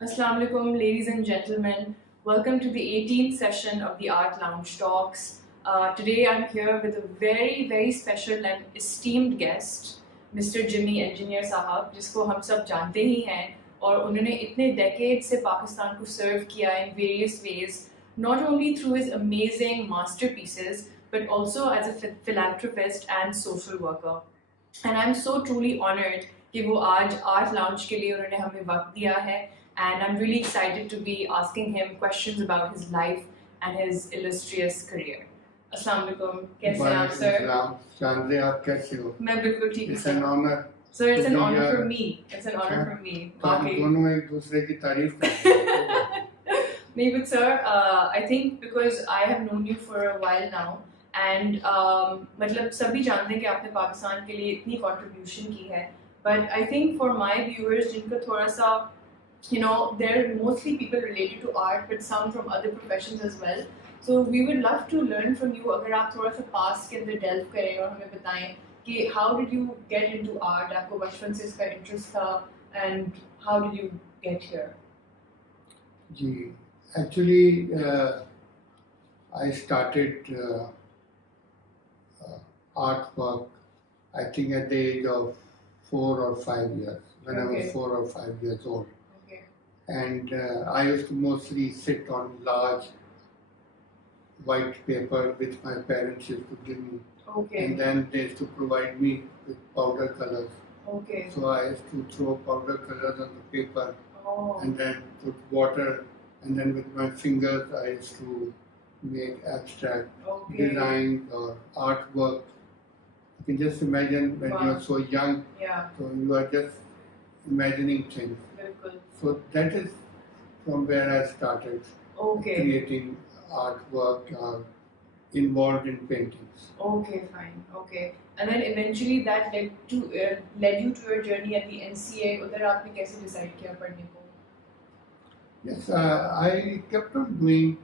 Assalamu alaikum, ladies and gentlemen. Welcome to the 18th session of the Art Lounge Talks. Today I'm here with a very special and esteemed guest, Mr. Jimmy Engineer Sahab, जिसको हम सब जानते ही हैं और उन्होंने इतने decades से पाकिस्तान को serve किया in various ways, not only through his amazing masterpieces, but also as a philanthropist and social worker. And I'm so truly honored कि वो आज Art Lounge के लिए उन्होंने हमें वक्त दिया है. And I'm really excited to be asking him questions about his life and his illustrious career. Assalamu alaikum. कैसे हैं आप sir? चांदे आप कैसे हो? मैं बिल्कुल ठीक हूँ. It's an honor. Sir, it's an honor for me. It's an honor for me. हम दोनों एक दूसरे की तारीफ करते हैं. नहीं, but sir, I think because I have known you for a while now, and मतलब सभी जानते हैं कि आपने पाकिस्तान के लिए इतनी contribution की है. But I think for my viewers जिनका थोड़ा सा they're mostly people related to art, but some from other professions as well. So we would love to learn from you. अगर आप थोड़ा सा past के अंदर delve करें और हमें बताएं कि how did you get into art? आपको बचपन से इसका interest था, and how did you get here? Ji, actually I started art work I think at the age of 4 or 5 years, when I was 4 or 5 years old. And I used to mostly sit on large white paper which my parents used to give me. And then they used to provide me with powder colors. So I used to throw powder colors on the paper and then put water, and then with my fingers I used to make abstract designs or artwork. You can just imagine when you're so young, so you are just imagining things. So that is from where I started creating artwork or involved in paintings. Okay, fine. Okay, and then eventually that led you to your journey at the NCA. उधर आपने कैसे decide किया पढ़ने को? Yes, I kept on doing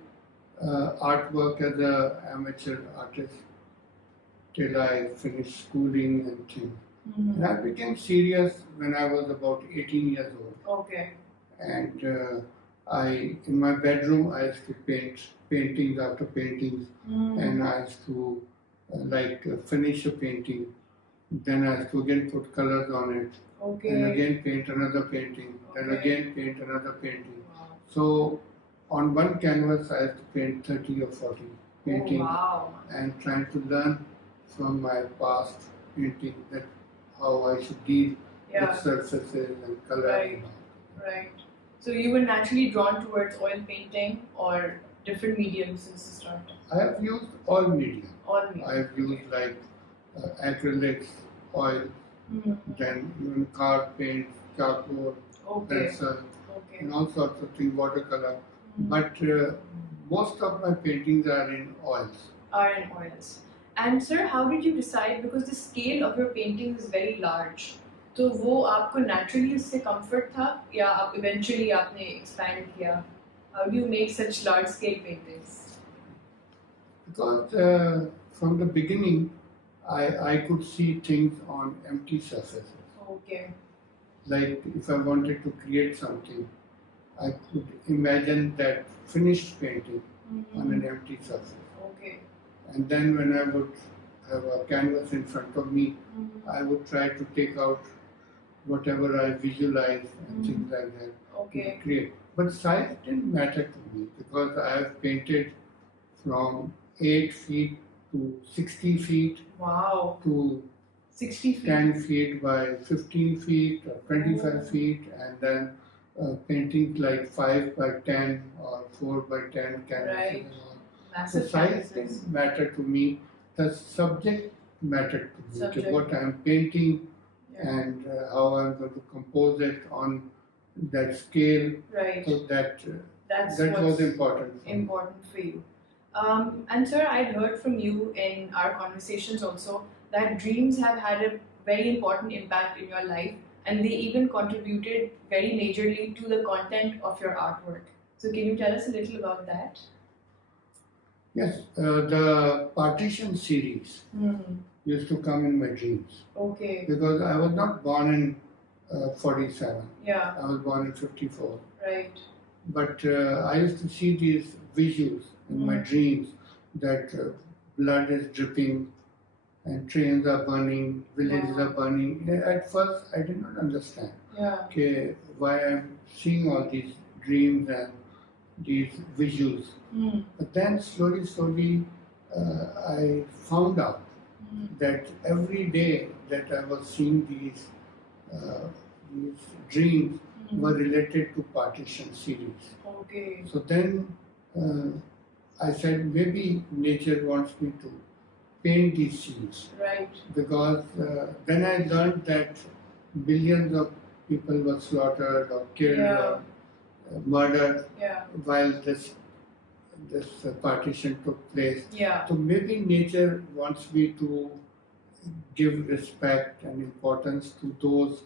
artwork as an amateur artist till I finished schooling and things. And I became serious when I was about 18 years old. And in my bedroom, I used to paint paintings after paintings, and I used to finish a painting. Then I used to again put colors on it, and again paint another painting, then again paint another painting. So on one canvas, I used to paint 30 or 40 paintings, and trying to learn from my past painting that how I should deal with surfaces and colors. Right. So you were naturally drawn towards oil painting or different mediums since the start? I have used all media. I have used acrylics, oil, then even car paint, charcoal, pencil, and all sorts of things, watercolor. But most of my paintings are in oils. And sir, how did you decide? Because the scale of your painting is very large. तो वो आपको naturally उससे comfort था या आप eventually आपने expand किया? How do you make such large scale paintings? Because from the beginning, I could see things on empty surfaces. Like if I wanted to create something, I could imagine that finished painting on an empty surface. And then when I would have a canvas in front of me, I would try to take out whatever I visualize and things like that to create. But size didn't matter to me because I have painted from 8 feet to 60 feet to 60 feet. 10 feet by 15 feet or 25 feet, and then paintings like 5 by 10 or 4 by 10 canvases. So size didn't matter to me. The subject mattered to me. What I am painting and how I am going to compose it on that scale. So that was important for you. And sir, I'd heard from you in our conversations also that dreams have had a very important impact in your life, and they even contributed very majorly to the content of your artwork. So can you tell us a little about that? Yes, the partition series used to come in my dreams. Okay. Because I was not born in 47. Yeah. I was born in 54. Right. But I used to see these visuals in my dreams that blood is dripping and trains are burning, villages are burning. At first, I did not understand why I'm seeing all these dreams and these visuals. But then slowly, I found out that every day that I was seeing these dreams were related to partition series. Okay. So then I said maybe nature wants me to paint these scenes. Right. Because then I learned that billions of people were slaughtered or killed or murdered while this partition took place. Yeah. So maybe nature wants me to give respect and importance to those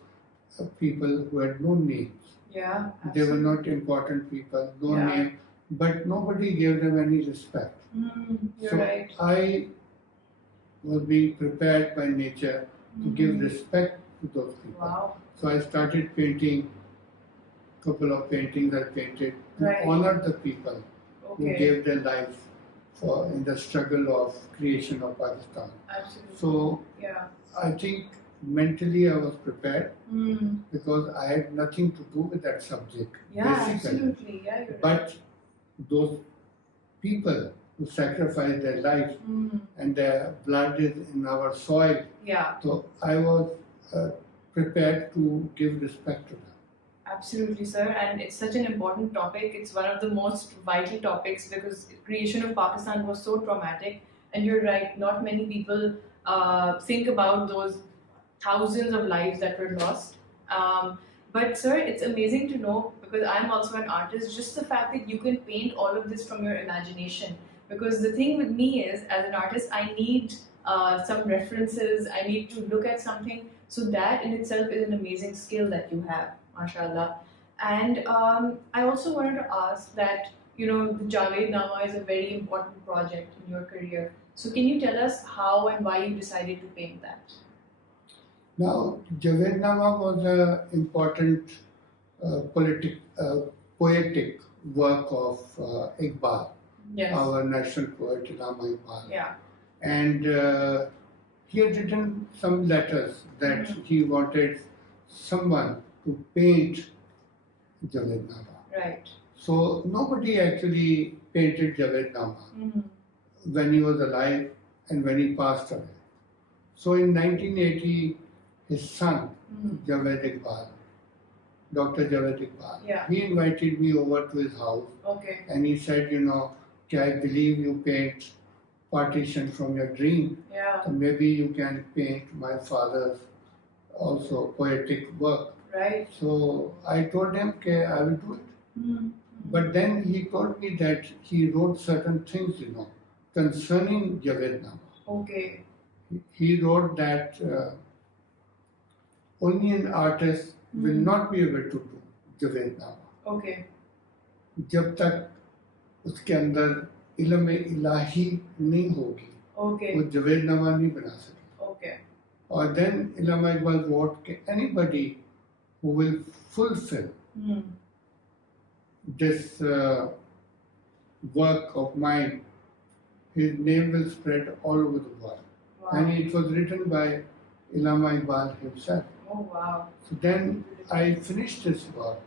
people who had no names. Yeah. They were not important people, no name, but nobody gave them any respect. You're so right. I was being prepared by nature to give respect to those people. Wow. So I started painting. Couple of paintings I painted to honor the people who gave their lives in the struggle of creation of Pakistan. Absolutely. So I think mentally I was prepared because I had nothing to do with that subject. Yeah, basically. Absolutely. Yeah, you're but right. Those people who sacrificed their lives and their blood is in our soil. Yeah. So I was prepared to give respect to them. Absolutely, sir. And it's such an important topic. It's one of the most vital topics because creation of Pakistan was so traumatic. And you're right, not many people think about those thousands of lives that were lost. But sir, it's amazing to know, because I'm also an artist, just the fact that you can paint all of this from your imagination. Because the thing with me is, as an artist, I need some references, I need to look at something. So that in itself is an amazing skill that you have. MashaAllah. And I also wanted to ask that, the Javed Nama is a very important project in your career. So can you tell us how and why you decided to paint that? Now, Javed Nama was an important poetic work of Iqbal, our national poet, Allama Iqbal. Yeah. And he had written some letters that he wanted someone to paint Javed Nama. Right. So nobody actually painted Javed Nama when he was alive and when he passed away. So in 1980, his son, Javed Iqbal, Dr. Javed Iqbal, he invited me over to his house. Okay. And he said, I believe you paint partition from your dream. Yeah. So maybe you can paint my father's also poetic work. Right. So I told him, okay, I will do it. But then he told me that he wrote certain things, concerning Javed Nama. Okay. He wrote that only an artist will not be able to do Javed Nama. Okay. जब तक उसके अंदर इल्म इलाही नहीं होगी, वो जवेद नामा नहीं बना सके. Or then Allama Iqbal wrote that anybody who will fulfill this work of mine, his name will spread all over the world. Wow. And it was written by Allama Iqbal himself. Oh, wow. So then I finished this work.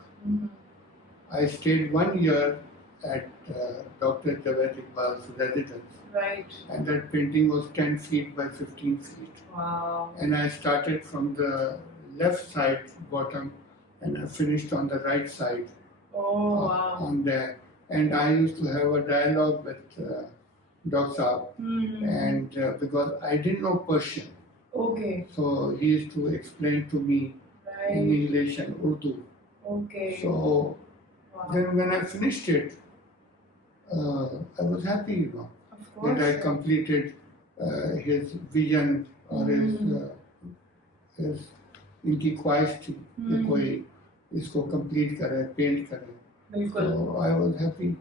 I stayed 1 year at Dr. Javed Iqbal's residence. Right. And that painting was 10 feet by 15 feet. Wow. And I started from the left side bottom and I finished on the right side. Oh, wow. On there. And I used to have a dialogue with Dr. Saab. And because I didn't know Persian. Okay. So he used to explain to me in English and Urdu. Okay. So then when I finished it, I was happy, Of course. that I completed his vision or his इनकी ख्वाहिश थी कि कोई इसको complete करे, paint करे. So I was happy.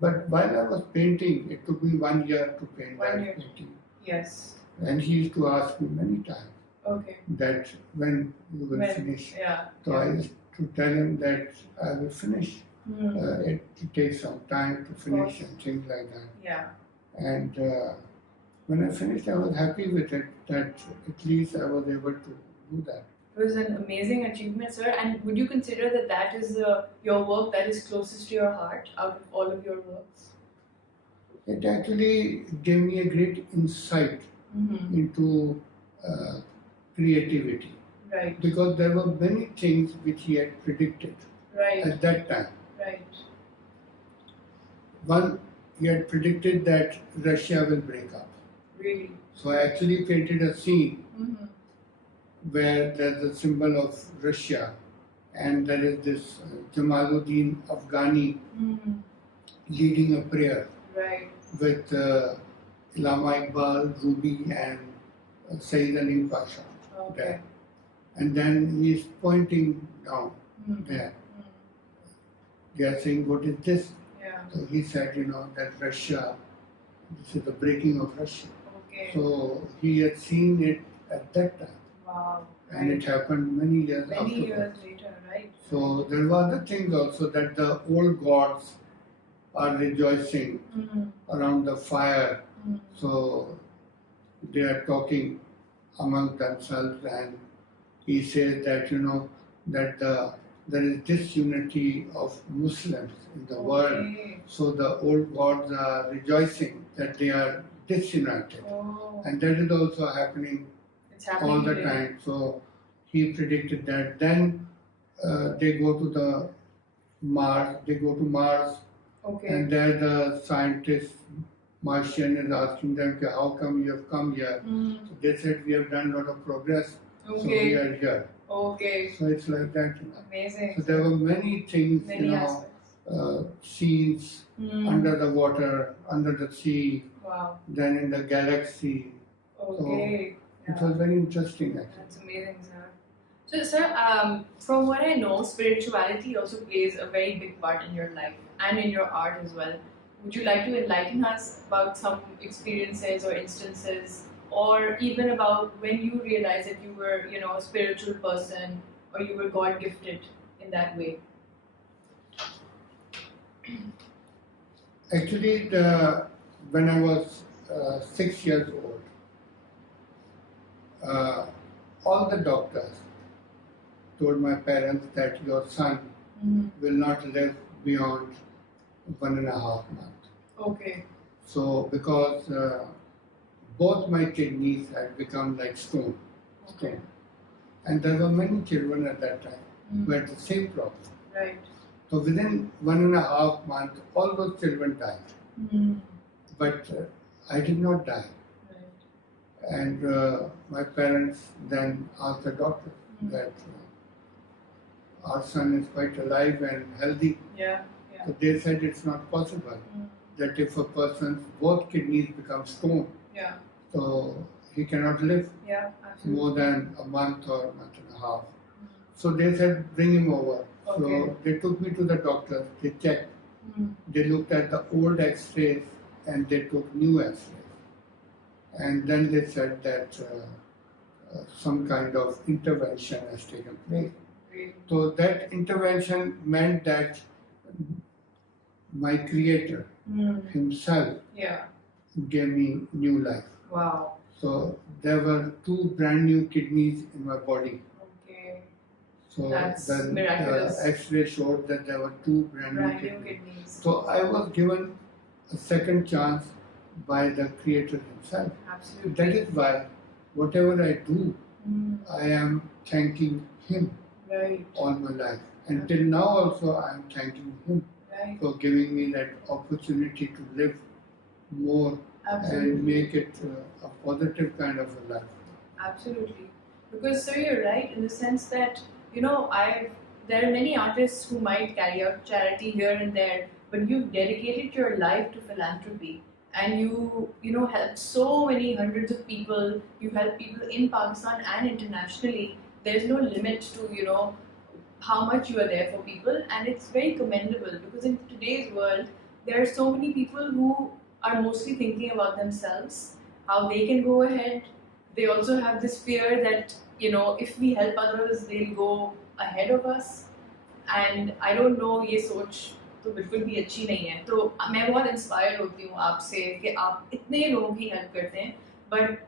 But while I was painting, it took me 1 year to paint that painting. Yes. And he used to ask me many times, Okay. that when you will finish. Yeah. So I used to tell him that I will finish. Mm. It takes some time to finish and things like that. Yeah. And when I finished, I was happy with it, that at least I was able to do that. It was an amazing achievement, sir. And would you consider that that is your work that is closest to your heart out of all of your works? It actually gave me a great insight into creativity. Right. Because there were many things which he had predicted at that time. Right. One, he had predicted that Russia will break up. Really? So I actually painted a scene where there's a symbol of Russia and there is this Jamaluddin Afghani leading a prayer with Allama Iqbal, Ruby and Sayyid Ali Pasha there. And then he's pointing down there. They are saying, what is this? So he said, that Russia, this is the breaking of Russia. So he had seen it at that time. Wow. And it happened many years Many afterwards. years later, right? So there were other things also, that the old gods are rejoicing around the fire. So they are talking among themselves, and he says that that there is disunity of Muslims in the world. So the old gods are rejoicing that they are disunited, and that is also happening all the time. So he predicted that. Then they go to the Mars. They go to Mars, and there the scientist Martian is asking them, how come you have come here? So they said, we have done a lot of progress, so we are here. So it's like that. Amazing. So there were many things, scenes under the water, under the sea, then in the galaxy. So it was very interesting, actually. That's amazing, sir. So, sir, from what I know, spirituality also plays a very big part in your life and in your art as well. Would you like to enlighten us about some experiences or instances, or even about when you realized that you were, a spiritual person or you were God gifted in that way? Actually, when I was 6 years old, all the doctors told my parents that your son will not live beyond 1.5 months. So because both my kidneys had become like stone. And there were many children at that time who had the same problem. So within 1.5 months, all those children died. But I did not die. And my parents then asked the doctor that our son is quite alive and healthy. So they said it's not possible that if a person's both kidneys become stone, so he cannot live more than a month or a month and a half. So they said, bring him over. So they took me to the doctor, they checked, they looked at the old x-rays and they took new x-rays. And then they said that some kind of intervention has taken place. So that intervention meant that my creator himself gave me new life. Wow. So there were 2 brand new kidneys in my body. So that's then miraculous. The X-ray showed that there were 2 brand new kidneys. So I was given a second chance by the creator himself. Absolutely. That is why whatever I do, I am thanking him all my life. And till now also I am thanking him for giving me that opportunity to live more and make it a positive kind of a life. Absolutely. Because, sir, you're right in the sense that, there are many artists who might carry out charity here and there, but you've dedicated your life to philanthropy. And you help so many hundreds of people. You help people in Pakistan and internationally. There's no limit to, how much you are there for people. And it's very commendable because in today's world, there are so many people who are mostly thinking about themselves, how they can go ahead, they also have this fear that, you know, if we help others, they'll go ahead of us. And I don't know, ये सोच तो बिल्कुल भी अच्छी नहीं है. तो मैं बहुत इंस्पायर होती हूँ आपसे कि आप इतने लोगों की हेल्प करते हैं. But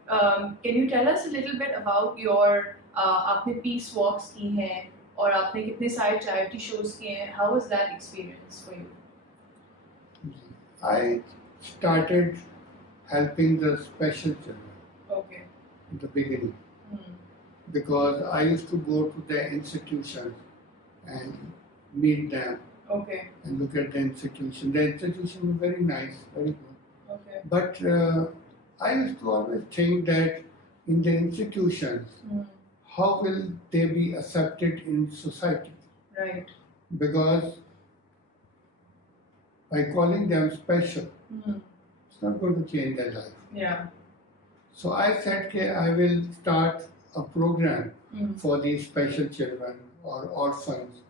can you tell us a little bit about your आपने peace walks की हैं और आपने कितने सारे charity shows किए हैं? How was that experience for you? I started helping the special children. Okay. In the beginning, because I used to go to the institutions and meet them. Okay. And look at the institution. The institution was very nice, very good. Okay. But I used to always think that in the institutions, how will they be accepted in society? Right. Because by calling them special, it's not going to change their life. Yeah. So I said, okay, I will start a program for these special children or orphans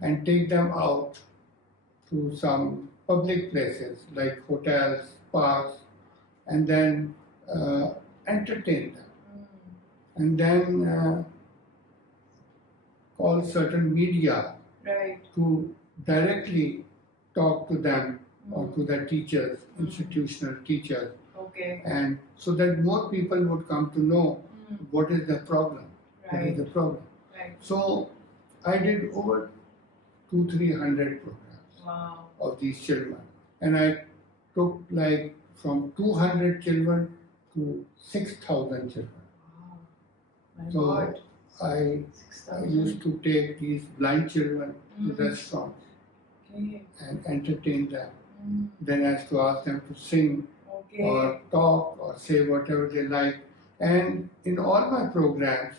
and take them out to some public places like hotels, parks, and then entertain them. And then call certain media to directly talk to them or to the teachers, institutional teachers. Okay. And so that more people would come to know what is the problem. What is the problem. Right. So I did over 200-300 programs of these children. And I took like from 200 children to 6,000 children. Wow. My so God. I used to take these blind children to restaurants and entertain them. Then I used to ask them to sing or talk or say whatever they like. And in all my programs,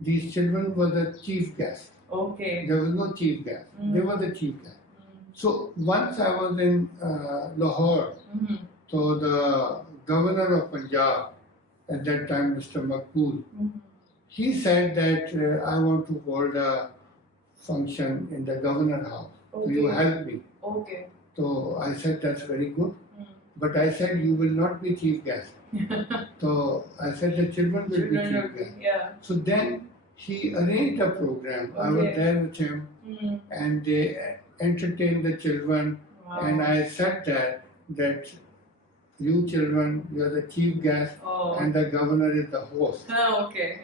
these children were the chief guest. Okay. There was no chief guest. They were the chief guest. So once I was in Lahore, so the governor of Punjab, at that time Mr. Makbul, he said that I want to hold a function in the governor house. So you help me. Okay. So I said, that's very good. But I said, you will not be chief guest. So I said, the children will be chief guest. Yeah. So then he arranged a program. I was there with him and they entertained the children. And I said that you children, you are the chief guest and the governor is the host. Okay.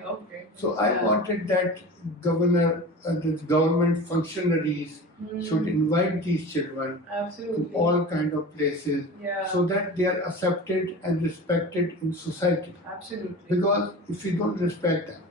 So I wanted that governor, this government functionaries should invite these children to all kind of places so that they are accepted and respected in society. Absolutely. Because if we don't respect them,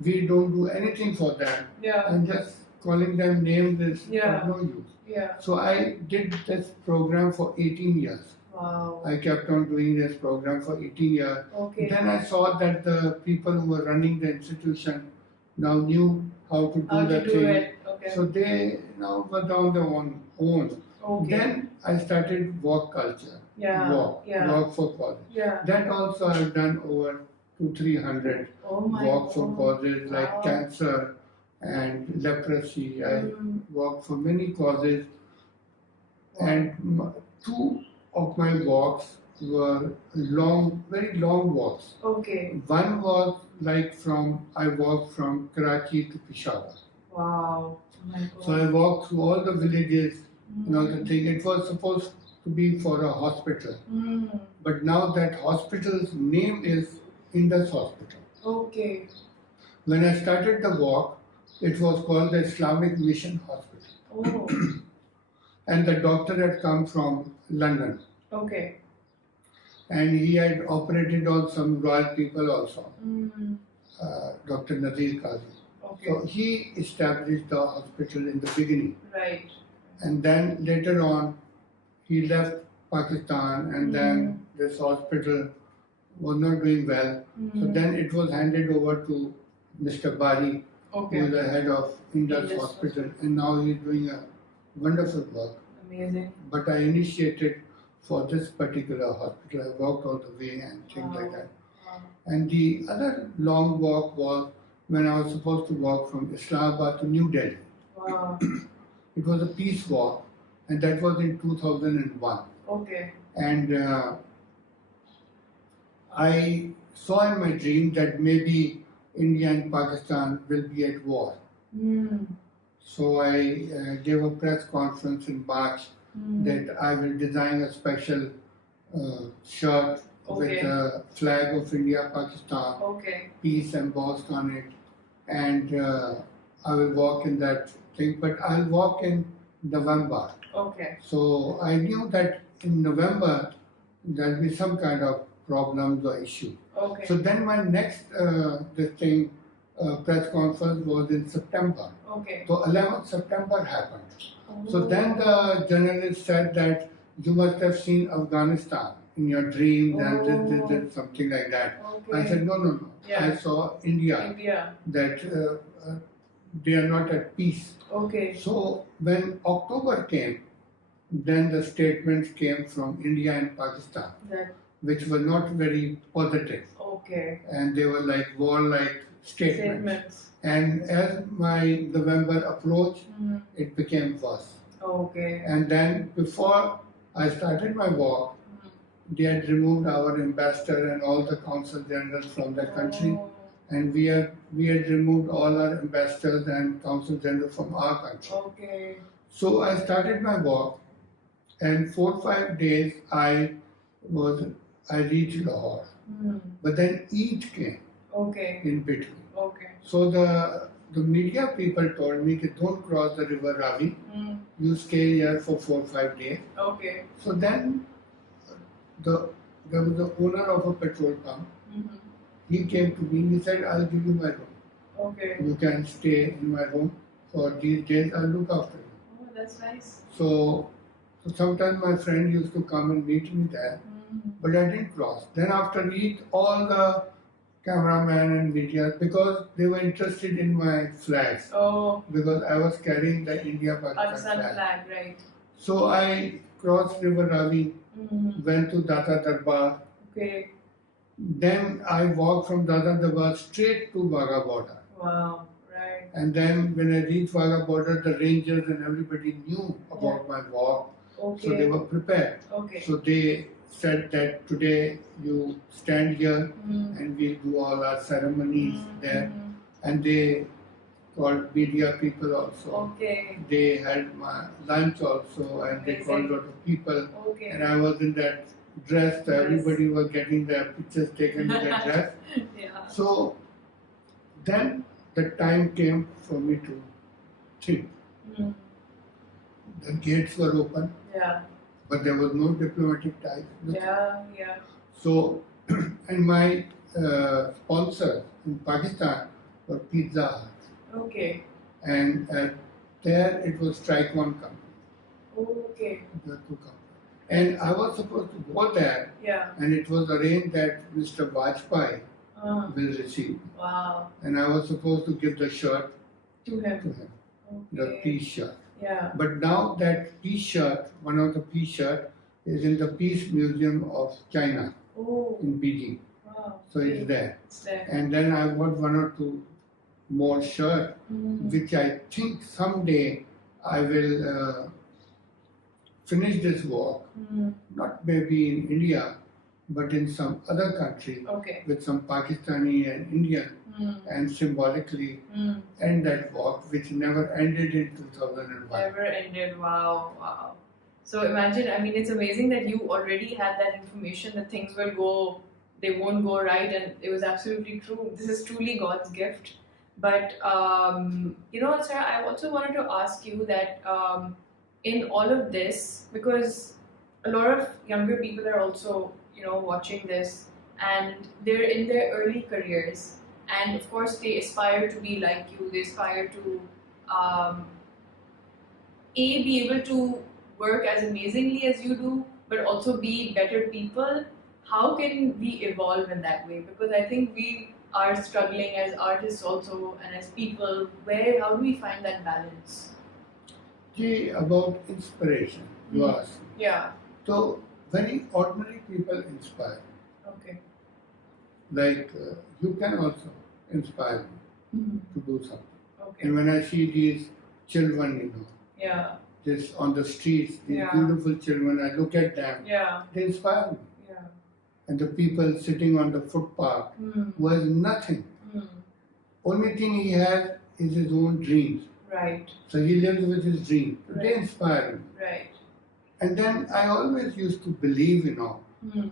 we don't do anything for them, and just calling them names is of no use. So I did this program for 18 years. Wow. I kept on doing this program for 18 years. Then I saw that the people who were running the institution now knew how to do the thing. So they now were on their own. Then I started walk culture. Walk for causes. That also I've done over 200-300 walk for causes like cancer and leprosy. I walked for many causes, and two of my walks were long, very long walks. One was like I walked from Karachi to Peshawar. Wow. Oh my God. So I walked through all the villages and all the thing. It was supposed to be for a hospital. But now that hospital's name is Indus Hospital. When I started the walk, it was called the Islamic Mission Hospital. And the doctor had come from London. And he had operated on some royal people also. Dr. Nazir Qazi. So he established the hospital in the beginning. And then later on, he left Pakistan, and then this hospital was not doing well. So then it was handed over to Mr. Bari, who is the head of Indus Hospital, and now he is doing a wonderful work. Amazing. But I initiated for this particular hospital. I walked all the way and things like that. And the other long walk was when I was supposed to walk from Islamabad to New Delhi. It was a peace walk, and that was in 2001. And I saw in my dream that maybe India and Pakistan will be at war. So I gave a press conference in March that I will design a special shirt with the flag of India, Pakistan, peace embossed on it, and I will walk in that thing. But I'll walk in November. So I knew that in November there'll be some kind of problems or issue. So then my next press conference was in September. So 11th September happened. So then the journalist said that you must have seen Afghanistan in your dreams and something like that. I said no. I saw India. That they are not at peace. So when October came, then the statements came from India and Pakistan, which were not very positive. And they were like warlike statements. And as my November approached, it became worse. And then before I started my walk, they had removed our ambassador and all the consul generals from the country. And we had removed all our ambassadors and consul generals from our country. So I started my walk, and 4 or 5 days I reached Lahore. But then Eid came in between. So the media people told me that don't cross the river Ravi. You stay here for 4 or 5 days. So then there was the owner of a petrol pump. He came to me and he said, I'll give you my room. You can stay in my room for these days. I'll look after you. That's nice. So sometimes my friend used to come and meet me there, but I didn't cross. Then after Eid, all the cameramen and media, because they were interested in my flags, because I was carrying the India-Pakistan flag, right? So I crossed River Ravi, went to Data Darbar. Then I walked from Dada Darbar straight to Wagah border. Wow, right. And then when I reached Wagah border, the rangers and everybody knew about my walk. So they were prepared. So they said that today you stand here and we'll do all our ceremonies there. And they called media people also. They had my lunch also, and they called a lot of people. And I was in that dress, everybody was getting their pictures taken in that dress. So then the time came for me to think. The gates were open, but there was no diplomatic ties. So, and my sponsor in Pakistan was Pizza Hut. And there it was Tricon Company. The two companies. And I was supposed to go there, and it was arranged that Mr. Vajpayee will receive me. And I was supposed to give the shirt to him. The peace shirt. But now that peace shirt, one of the peace shirt, is in the Peace Museum of China in Beijing. So it's there. And then I got 1 or 2 more shirts, which I think someday I will finish this walk, not maybe in India, but in some other country with some Pakistani and Indian, and symbolically end that walk, which never ended in 2001. Never ended, wow. So imagine, I mean, it's amazing that you already had that information that things will go, they won't go right, and it was absolutely true. This is truly God's gift. But, sir, I also wanted to ask you that in all of this, because a lot of younger people are also, watching this, and they're in their early careers, and of course they aspire to be like you, they aspire to be able to work as amazingly as you do, but also be better people. How can we evolve in that way? Because I think we are struggling as artists also, and as people. How do we find that balance? About inspiration, you ask. So, very ordinary people inspire. Like, you can also inspire me to do something. And when I see these children, this on the streets, these beautiful children, I look at them, they inspire me. and the people sitting on the footpath who has nothing. Only thing he has is his own dreams. Right. So he lives with his dream. Right. They inspire him. Right. And then I always used to believe,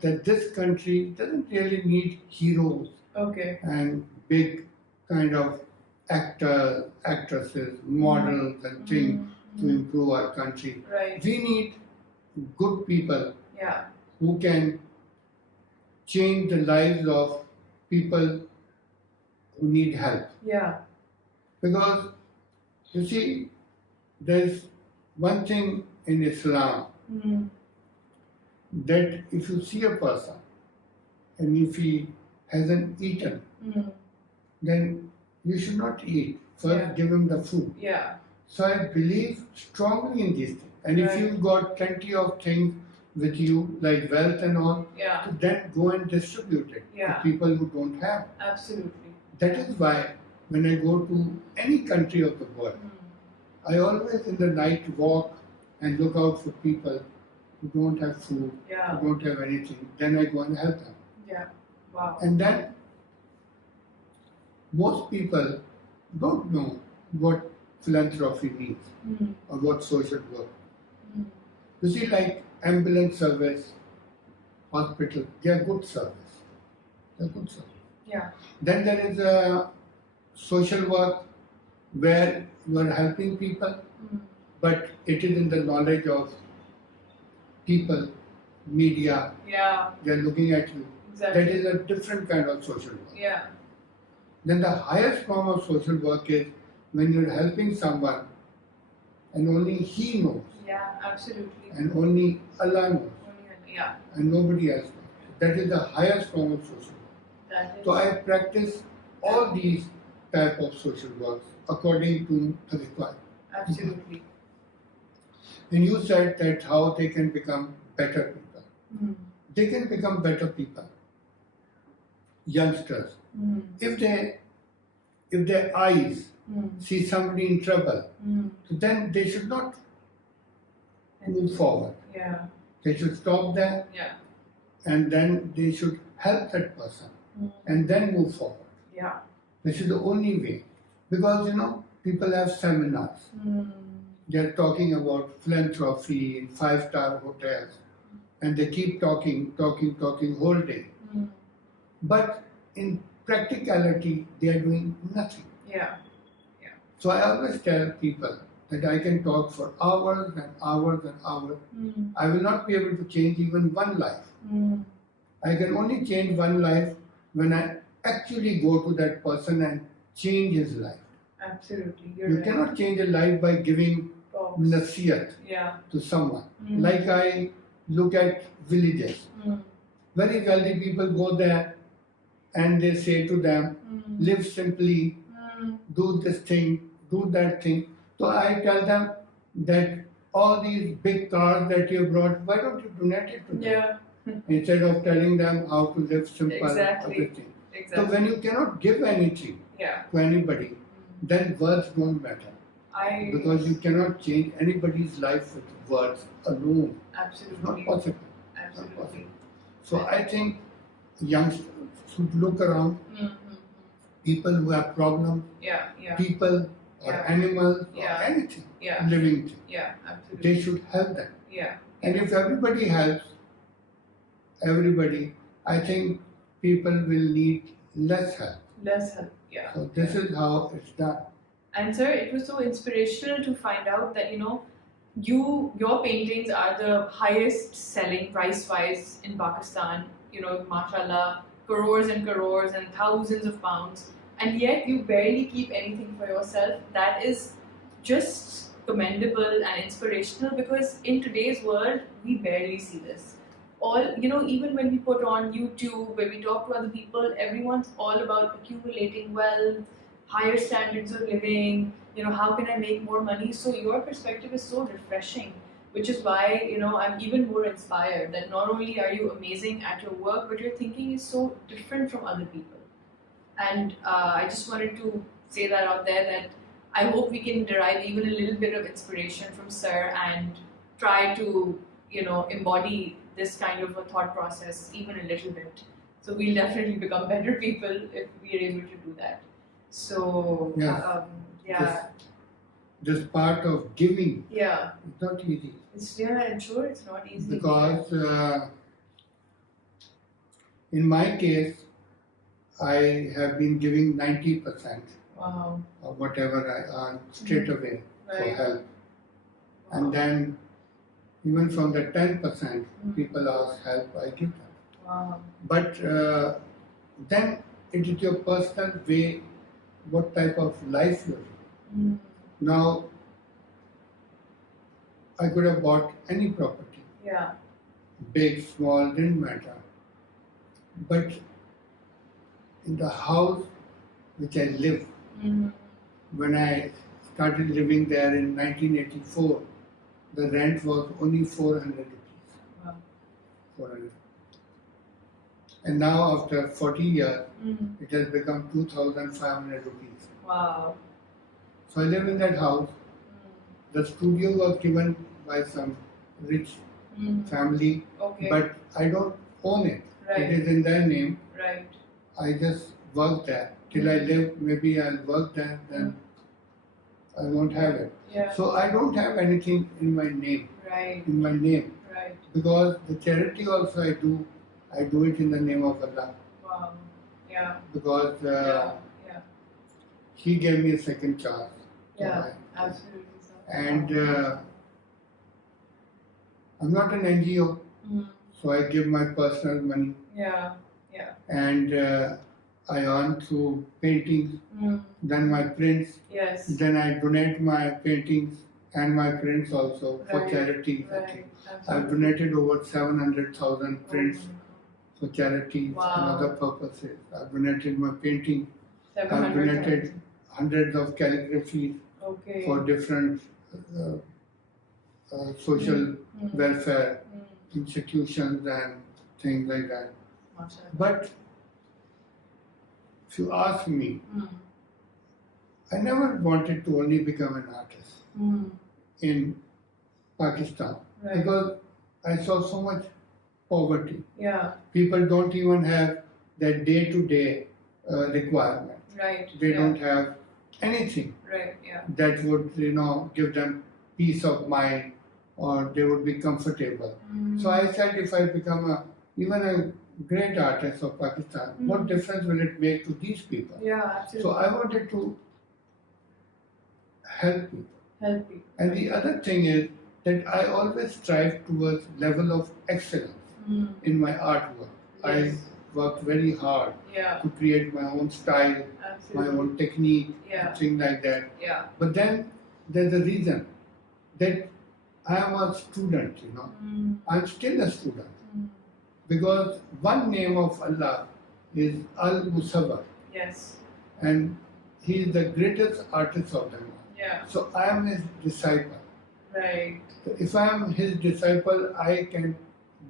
that this country doesn't really need heroes Okay. and big kind of actors, actresses, models and things to improve our country. Right. We need good people Yeah. who can change the lives of people who need help. Yeah. Because you see, there's one thing in Islam that if you see a person and if he hasn't eaten, then you should not eat. First, give him the food. Yeah. So I believe strongly in these things. And if Right. you've got plenty of things with you, like wealth and all, Yeah. then go and distribute it Yeah. to people who don't have. Absolutely. That is why when I go to any country of the world, I always in the night walk and look out for people who don't have food, Yeah. who don't have anything. Then I go and help them. Yeah. Wow. And then most people don't know what philanthropy means or what social work. You see, like ambulance service, hospital, they are good service. They are good service. Yeah. Then there is a social work where you are helping people, but it is in the knowledge of people, media, Yeah. they are looking at you. Exactly. That is a different kind of social work. Yeah. Then the highest form of social work is when you're helping someone and only he knows Yeah. Absolutely. and only Allah knows Yeah. and nobody else knows. That is the highest form of social work. That is. So I practice all these type of social works according to the requirement. Absolutely. And you said that how they can become better people. They can become better people. Youngsters, if their eyes see somebody in trouble, then they should not move forward. Yeah. They should stop there Yeah. and then they should help that person and then move forward. Yeah. This is the only way. Because people have seminars. They are talking about philanthropy in 5-star hotels and they keep talking whole day. But in practicality, they are doing nothing. Yeah. So I always tell people that I can talk for hours and hours and hours. I will not be able to change even one life. I can only change one life when I actually go to that person and change his life. Absolutely. You You're right. cannot change a life by giving Talks. nasihat Yeah. to someone. Like I look at villages. Very wealthy people go there and they say to them, live simply, do this thing, do that thing. So I tell them that all these big cars that you brought, why don't you donate it to them? Yeah. Instead of telling them how to live simple. Exactly. Everything. Exactly. So when you cannot give anything Yeah. to anybody, then words don't matter. Because you cannot change anybody's life with words alone. It's not Absolutely. possible. Absolutely. So I think youngsters should look around people who have problems, Yeah. Yeah. people or Yeah. animals Yeah. or anything, Yeah. living thing. Yeah. Absolutely. They should help them. Yeah. And if everybody helps everybody, I think people will need less help. Less help. Yeah. So this is how it's done. And sir, it was so inspirational to find out that your paintings are the highest selling price-wise in Pakistan. Mashallah, crores and crores and thousands of pounds, and yet you barely keep anything for yourself. That is just commendable and inspirational, because in today's world we barely see this. Even when we put on YouTube, when we talk to other people, everyone's all about accumulating wealth, higher standards of living, how can I make more money? So your perspective is so refreshing, which is why, I'm even more inspired that not only are you amazing at your work, but your thinking is so different from other people. And I just wanted to say that out there, that I hope we can derive even a little bit of inspiration from Sir and try to, embody this kind of a thought process even a little bit. So we'll definitely become better people if we are able to do that. So yeah. This part of giving is not easy. I'm sure it's not easy. Because in my case, I have been giving 90% of whatever I earn straight away for help. Wow. And then even from the 10% people ask help, I give them. Wow. But then it is your personal way, what type of life you live. Now, I could have bought any property. Yeah. Big, small, didn't matter. But in the house which I live, when I started living there in 1984, the rent was only 400 rupees. Wow. 400. And now after 40 years, it has become 2,500 rupees. Wow. So I live in that house. The studio was given by some rich family, but I don't own it. Right. It is in their name. Right. I just work there. Till I live, maybe I'll work there, then I won't have it. Yeah. So I don't have anything in my name. Right. In my name. Right. Because the charity also I do it in the name of Allah. Wow. Yeah. Because He gave me a second chance. Yeah, absolutely. And I'm not an NGO, so I give my personal money. Yeah. And I earn through paintings, then my prints. Yes. Then I donate my paintings and my prints also for charity. Right. I've donated over 700,000 prints for charities and other purposes. I've donated my painting. I've donated hundreds of calligraphies for different social welfare institutions and things like that. But if you ask me, I never wanted to only become an artist in Pakistan because I saw so much poverty. Yeah. People don't even have their day-to-day requirement. Right. They don't have anything that would, give them peace of mind or they would be comfortable. So I said, if I become even a great artist of Pakistan, what difference will it make to these people? Yeah, absolutely. So I wanted to help people. And the other thing is that I always strive towards level of excellence in my artwork. Yes. I worked very hard to create my own style, my own technique, things like that. Yeah. But then there's a reason that I am a student, I'm still a student. Because one name of Allah is Al-Musawwir. Yes. And He is the greatest artist of them all. Yeah. So I am His disciple. Right. So if I am His disciple, I can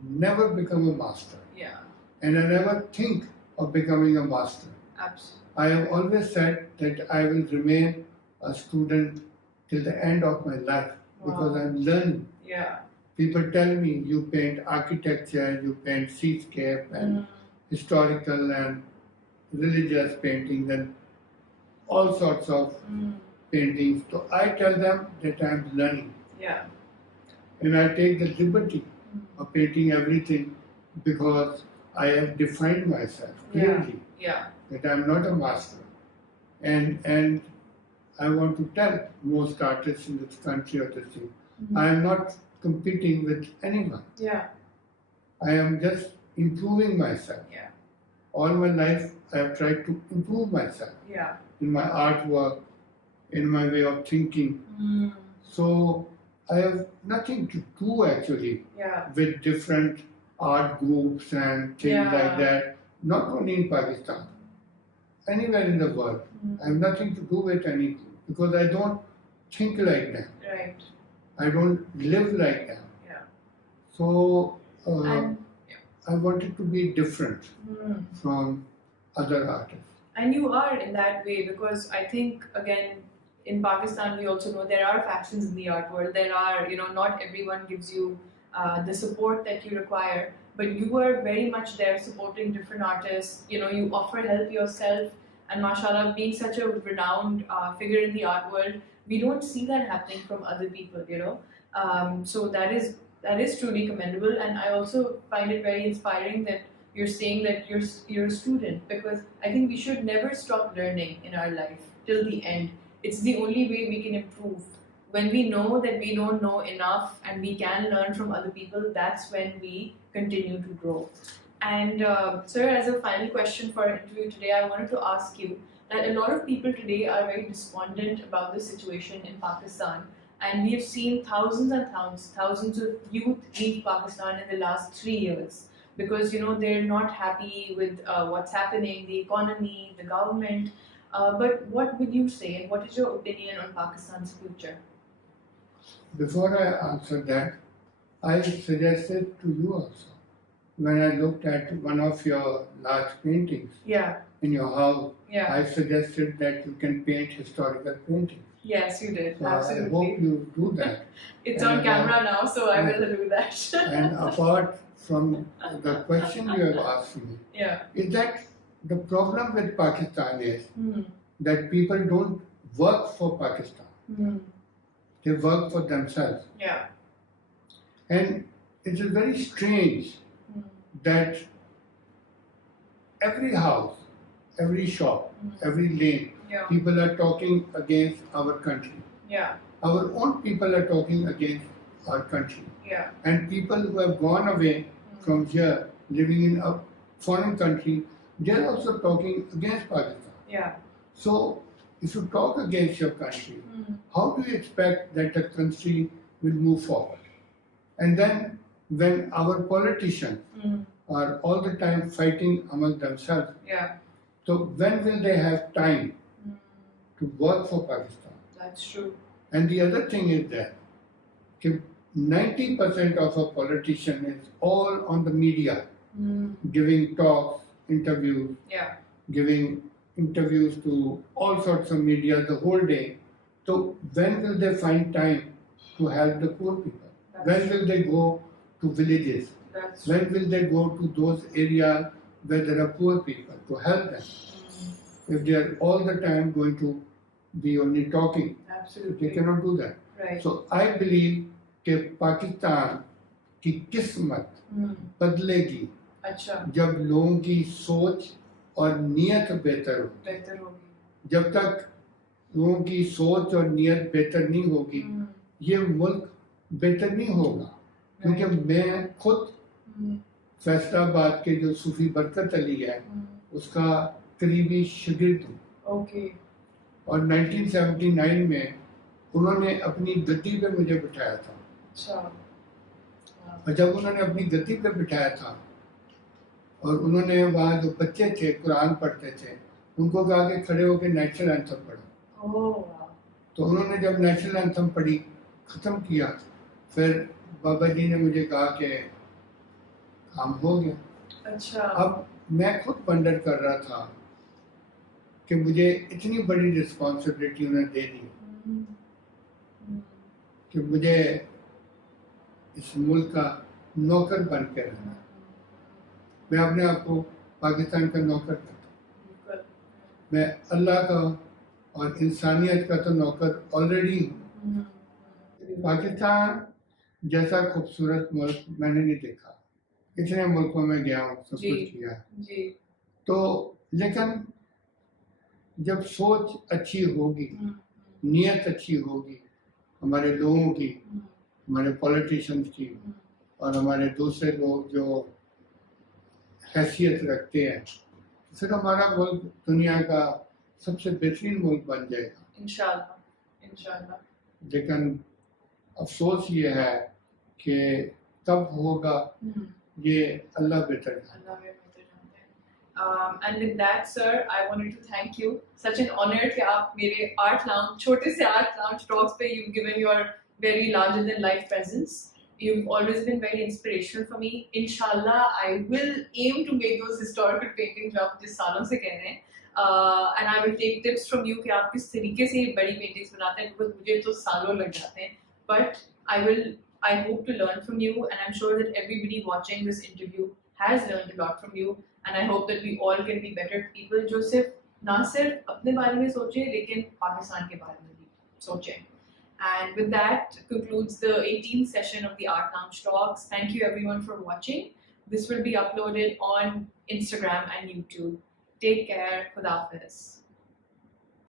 never become a master. Yeah. And I never think of becoming a master. Absolutely. I have always said that I will remain a student till the end of my life because I'm learning. Yeah. People tell me you paint architecture, you paint seascape and historical and religious paintings and all sorts of paintings. So I tell them that I am learning. Yeah. And I take the liberty of painting everything because I have defined myself clearly that I am not a master. And I want to tell most artists in this country or this thing, I am not competing with anyone. Yeah. I am just improving myself. Yeah. All my life I have tried to improve myself. Yeah. In my artwork, in my way of thinking. So I have nothing to do actually with different art groups and things like that. Not only in Pakistan, anywhere in the world. I have nothing to do with anything because I don't think like them. Right. I don't live like them. Yeah. So I wanted to be different from other artists. And you are in that way because I think, again, in Pakistan, we also know there are factions in the art world. There are, not everyone gives you the support that you require. But you were very much there supporting different artists. You know, you offer help yourself, and mashallah, being such a renowned figure in the art world, we don't see that happening from other people. You know, so that is truly commendable, and I also find it very inspiring that you're saying that you're a student, because I think we should never stop learning in our life till the end. It's the only way we can improve. When we know that we don't know enough and we can learn from other people, that's when we continue to grow. And sir, as a final question for our interview today, I wanted to ask you that a lot of people today are very despondent about the situation in Pakistan. And we have seen thousands and thousands of youth leave Pakistan in the last 3 years because, you know, they're not happy with what's happening, the economy, the government. But what would you say, and what is your opinion on Pakistan's future? Before I answer that, I suggested to you also, when I looked at one of your large paintings in your house, I suggested that you can paint historical paintings. Yes, you did. So absolutely. I hope you do that. It's on camera now, so I will do that. And apart from the question you have asked me, is that the problem with Pakistan is that people don't work for Pakistan. They work for themselves. And it is very strange that every house, every shop, every lane, people are talking against our country. Our own people are talking against our country. And people who have gone away from here, living in a foreign country, they are also talking against Pakistan. So, if you talk against your country, how do you expect that the country will move forward? And then, when our politicians are all the time fighting among themselves, so when will they have time to work for Pakistan? That's true. And the other thing is that 90% of a politician is all on the media, giving talks, interviews, giving interviews to all sorts of media the whole day. So when will they find time to help the poor people? When will they go to villages? When will they go to those areas where there are poor people to help them? If they are all the time going to be only talking, they cannot do that. So I believe that Pakistan की किस्मत बदलेगी जब लोगों की सोच और नियत बेहतर होगी. जब तक लोगों की सोच और नियत बेहतर नहीं होगी, ये मुल्क बेहतर नहीं होगा. क्योंकि मैं खुद फैसलाबाद के जो सूफी बरकत अली है, उसका करीबी शागिर्द हूँ. और 1979 में उन्होंने अपनी गद्दी पे मुझे बिठाया था. और जब उन्होंने अपनी गद्दी पे बिठाया था और उन्होंने वहाँ जो बच्चे थे कुरान पढ़ते थे, उनको कहा कि खड़े होकर नेशनल एंथम पढ़ो. तो उन्होंने जब नेशनल एंथम पढ़ी, ख़त्म किया, फिर बाबा जी ने मुझे कहा कि काम हो गया. अब मैं खुद वंडर कर रहा था कि मुझे इतनी बड़ी रिस्पॉन्सिबिलिटी उन्हें दे दी कि मुझे इस मुल्क का नौकर बन के रहना. मैं अपने आप को पाकिस्तान का नौकर करता हूँ. मैं अल्लाह का और इंसानियत का तो नौकर ऑलरेडी हूँ. पाकिस्तान जैसा खूबसूरत मुल्क मैंने नहीं देखा. इतने मुल्कों में गया हूँ, सब कुछ किया. तो लेकिन जब सोच अच्छी होगी, नियत अच्छी होगी, हमारे लोगों की, हमारे पॉलिटिशियंस की और हमारे दूसरे लोग जो हैसियत रखते हैं, फिर हमारा मुल्क दुनिया का सबसे बेहतरीन मुल्क बन जाएगा. इंशाल्लाह. लेकिन अफसोस ये है कि कब होगा ये अल्लाह बेहतर जानता है. And with that, sir, I wanted to thank you. Such an honor कि आप मेरे art lounge, छोटे से art lounge talks पे you've given your very larger than life presence. You've always been very inspirational for me. Inshallah, I will aim to make those historical paintings जो आप जिस सालों से कह रहे हैं. And I will take tips from you कि आप किस तरीके से बड़ी paintings बनाते हैं, because मुझे तो सालों लग जाते हैं. But I hope to learn from you, and I'm sure that everybody watching this interview has learned a lot from you. And I hope that we all can be better people जो सिर्फ ना सिर्फ अपने बारे में सोचें लेकिन पाकिस्तान के बारे में भी सोचें. And with that concludes the 18th session of the Art Lounge Talks. Thank you everyone for watching. This will be uploaded on Instagram and YouTube. Take care. Khuda Hafiz.